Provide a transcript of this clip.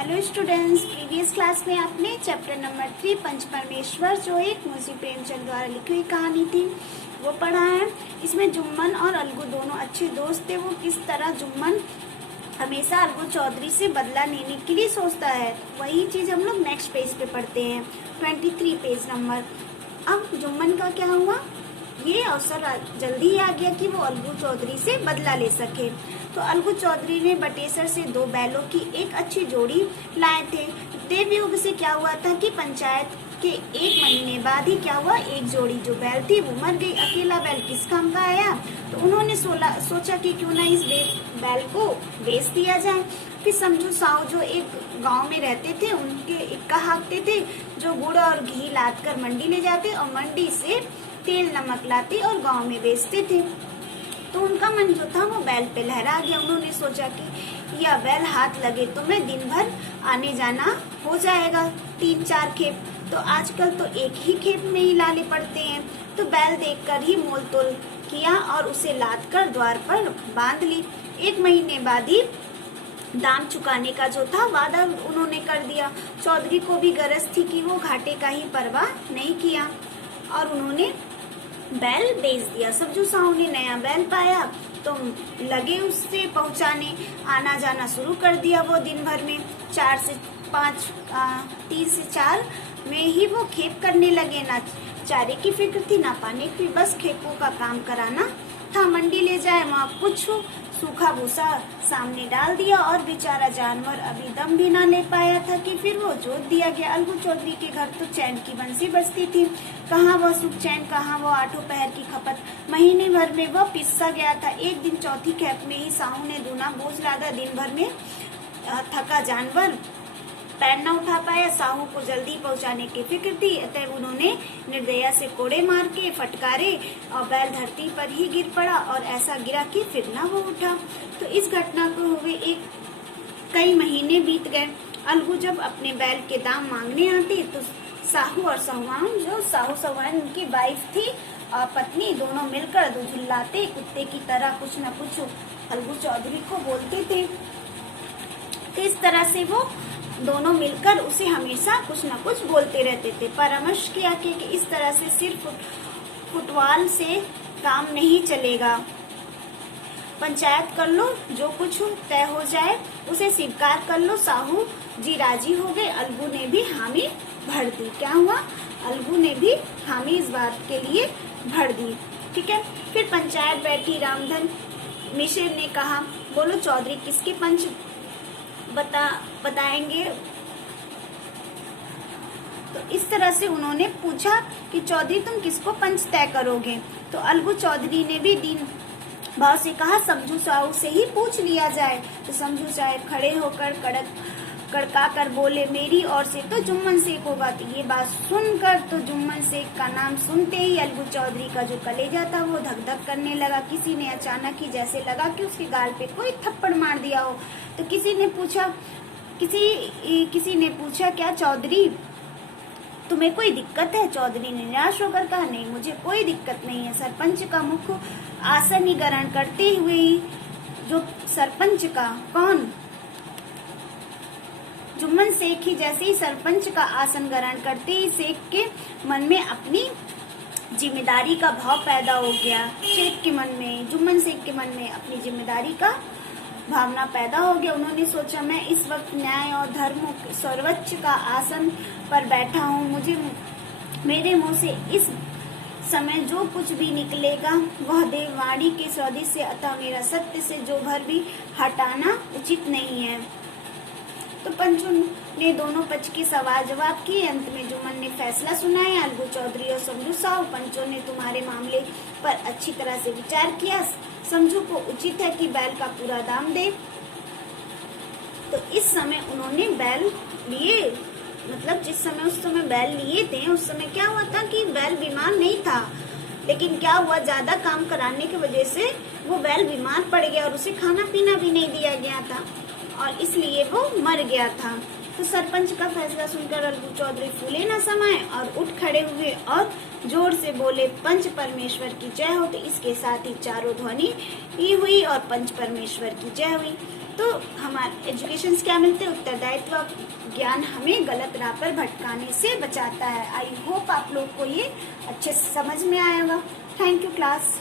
Hello students, previous class में आपने chapter number 3 पंच परमेश्वर जो एक मुंशी प्रेमचंद द्वारा लिखी हुई कहानी थी वो पढ़ा है। इसमें जुम्मन और अलगू दोनों अच्छे दोस्त थे। वो किस तरह जुम्मन हमेशा अलगू चौधरी से बदला लेने के लिए सोचता है, वही चीज हम लोग नेक्स्ट पेज पे पढ़ते हैं, 23 पेज नंबर। अब जुम्मन का क्या हुआ, ये अवसर जल्दी ही आ गया कि वो अलगू चौधरी से बदला ले सके। तो अलगू चौधरी ने बटेसर से 2 बैलों की एक अच्छी जोड़ी लाए थे। देवयोग से क्या हुआ था कि पंचायत के 1 महीने बाद ही क्या हुआ, एक जोड़ी जो बैल थी वो मर गई। अकेला बैल किस काम का आया, तो उन्होंने सोचा कि क्यों ना इस बैल को बेच दिया जाए। फिर समझू साहू जो एक गांव में रहते थे, उनके इक्का हाँकते थे, जो गुड़ और घी लाद कर मंडी ले जाते और मंडी से तेल नमक लाते और गांव में बेचते थे। तो उनका मन जो था वो बैल पे लहरा गया। उन्होंने सोचा कि यह बैल हाथ लगे तो मैं दिन भर आने जाना हो जाएगा, 3-4 खेप, तो आजकल तो एक ही खेप में ही लाने पड़ते हैं। तो बैल देखकर ही मोल तोल किया और उसे लाद कर द्वार पर बांध ली। 1 महीने बाद ही दाम चुकाने का जो था वादा उन्होंने कर दिया। चौधरी को भी गरज थी कि वो घाटे का ही परवाह नहीं किया और उन्होंने बैल बेच दिया। समझू साहू ने नया बैल पाया तो लगे उससे पहुंचाने, आना जाना शुरू कर दिया। वो दिन भर में 4 से 5 3 से 4 में ही वो खेप करने लगे। ना चारे की फिक्र थी ना पानी की, बस खेपों का काम कराना था। मंडी ले जाए वहाँ कुछ सूखा भूसा सामने डाल दिया और बेचारा जानवर अभी दम भी ना ले पाया था कि फिर वो जोत दिया गया। अलगू चौधरी के घर तो चैन की बंसी बजती थी, कहाँ वो सुख चैन, कहाँ वो 8 पहर की खपत। महीने भर में वो पिस्सा गया था। एक दिन चौथी खेप में ही साहू ने दूना बोझ लादा। दिन भर में थका जानवर पैर न उठा पाया। साहू को जल्दी पहुंचाने की फिक्र थी, अतः उन्होंने निर्दया से कोड़े मार के फटकारे और बैल धरती पर ही गिर पड़ा और ऐसा गिरा कि फिर न वो उठा। तो इस घटना को हुए कई महीने बीत गए। अलगू जब अपने बैल के दाम मांगने आते तो साहू और सहुआन, जो साहू सहुआन उनकी वाइफ थी और पत्नी, दोनों मिलकर दुझुल्लाते कुत्ते की तरह कुछ न कुछ अलगू चौधरी को बोलते थे। तो इस तरह से वो दोनों मिलकर उसे हमेशा कुछ न कुछ बोलते रहते थे। परामर्श किया कि इस तरह से सिर्फ फुटवाल से काम नहीं चलेगा, पंचायत कर लो, जो कुछ तय हो जाए उसे स्वीकार कर लो। साहू जी राजी हो गए। अलगू ने भी हामी भर दी। क्या हुआ, अलगू ने भी हामी इस बात के लिए भर दी। ठीक है, फिर पंचायत बैठी। रामधन मिश्र ने कहा, बोलो चौधरी किसके पंच बताएंगे। तो इस तरह से उन्होंने पूछा कि चौधरी तुम किसको पंच तय करोगे। तो अलगू चौधरी ने भी दीन भाव से कहा, समझू साहू से ही पूछ लिया जाए। तो समझू साहब खड़े होकर कड़का कर बोले, मेरी ओर से तो जुम्मन शेख होगा। तो ये बात सुनकर तो जुम्मन शेख का नाम सुनते ही अलगू चौधरी का जो कलेजा था वो धक धक करने लगा। किसी ने अचानक ही जैसे लगा कि उसके गाल पे कोई थप्पड़ मार दिया हो। तो किसी ने पूछा क्या चौधरी तुम्हें कोई दिक्कत है। चौधरी ने निराश होकर कहा, नहीं मुझे कोई दिक्कत नहीं है। सरपंच का मुख्य आसन ही ग्रहण करते हुए ही, जो सरपंच का कौन, जुम्मन शेख ही जैसे ही सरपंच का आसन ग्रहण करते ही शेख के मन में अपनी जिम्मेदारी का भाव पैदा हो गया। शेख के मन में, जुम्मन शेख के मन में अपनी जिम्मेदारी का भावना पैदा हो गया। उन्होंने सोचा, मैं इस वक्त न्याय और धर्म सर्वोच्च का आसन पर बैठा हूँ, मुझे मेरे मुंह से इस समय जो कुछ भी निकलेगा वह देववाणी के सौदे से, अतः मेरा सत्य से जो भर भी हटाना उचित नहीं है। तो पंचों ने दोनों पक्ष के सवाल जवाब किए। अंत में जुम्मन ने फैसला सुनाया, अलगू चौधरी और समझू साहू, पंचों ने तुम्हारे मामले पर अच्छी तरह से विचार किया। समझू को उचित है कि बैल का पूरा दाम दे। तो इस समय उन्होंने बैल लिए, मतलब जिस समय उस समय बैल लिए थे, उस समय क्या हुआ था कि बैल बीमार नहीं था, लेकिन क्या हुआ, ज्यादा काम कराने की वजह से वो बैल बीमार पड़ गया और उसे खाना पीना भी नहीं दिया गया था और इसलिए वो मर गया था। तो सरपंच का फैसला सुनकर अलगू चौधरी फूले न समाये और उठ खड़े हुए और जोर से बोले, पंच परमेश्वर की जय हो। तो इसके साथ ही चारों ध्वनि हुई और पंच परमेश्वर की जय हुई। तो हमारे एजुकेशन से क्या मिलते हैं? उत्तरदायित्व ज्ञान हमें गलत राह पर भटकाने से बचाता है। आई होप आप लोग को ये अच्छे से समझ में आएगा। Thank you class.